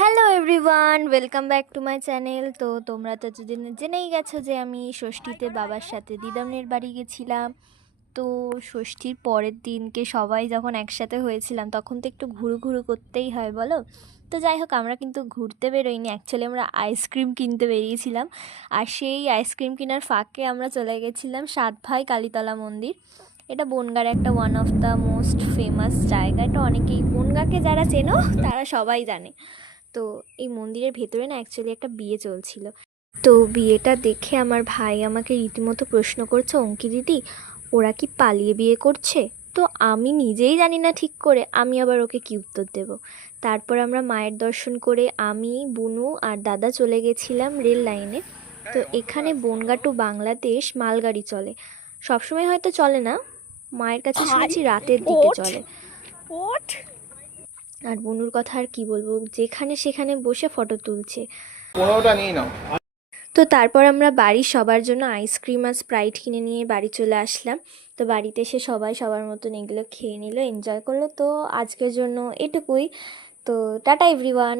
Hello everyone, welcome back to my channel. তো তোমরা তো এতদিন জেনেই গেছো যে আমি ষষ্ঠীতে বাবার সাথে দিদামনের বাড়ি গেছিলাম। তো ষষ্ঠীর পরের দিনকে সবাই যখন একসাথে হয়েছিলাম তখন তো একটু ঘুরু ঘুরু করতেই হয় বলো। তো যাই হোক, আমরা কিন্তু ঘুরতে বেরোইনি, অ্যাকচুয়ালি আমরা আইসক্রিম কিনতে বেরিয়েছিলাম। আর সেই আইসক্রিম কেনার ফাঁকে আমরা চলে গেছিলাম সাতভাই কালীতলা মন্দির। এটা বনগাঁর একটা one of the most famous জায়গা। এটা অনেকেই, বনগাঁকে যারা চেনো তারা সবাই জানে। তো এই মন্দিরের ভেতরে না অ্যাকচুয়ালি একটা বিয়ে চলছিল। তো বিয়েটা দেখে আমার ভাই আমাকে রীতিমতো প্রশ্ন করছে, অঙ্কি দিদি ওরা কি পালিয়ে বিয়ে করছে? তো আমি নিজেই জানি না ঠিক করে আমি আবার ওকে কী উত্তর দেব। তারপর আমরা মায়ের দর্শন করে আমি, বুনু আর দাদা চলে গেছিলাম রেল লাইনে। তো এখানে বনগাঁ টু বাংলাদেশ মালগাড়ি চলে, সবসময় হয়তো চলে না, মায়ের কাছে ভাই শুনেছি রাতের দিকে ওঠ চলে। ওঠ আর বনুর কথা আর কি বলবো, যেখানে সেখানে বসে ফটো তুলছে। পনেরোটা নিয়ে নাও। তো তারপর আমরা বাড়ির সবার জন্য আইসক্রিম আর স্প্রাইট কিনে নিয়ে বাড়ি চলে আসলাম। তো বাড়িতে এসে সবাই সবার মতন এগুলো খেয়ে নিল, এনজয় করলো। তো আজকের জন্য এটুকুই। তো টাটা এভরিওয়ান।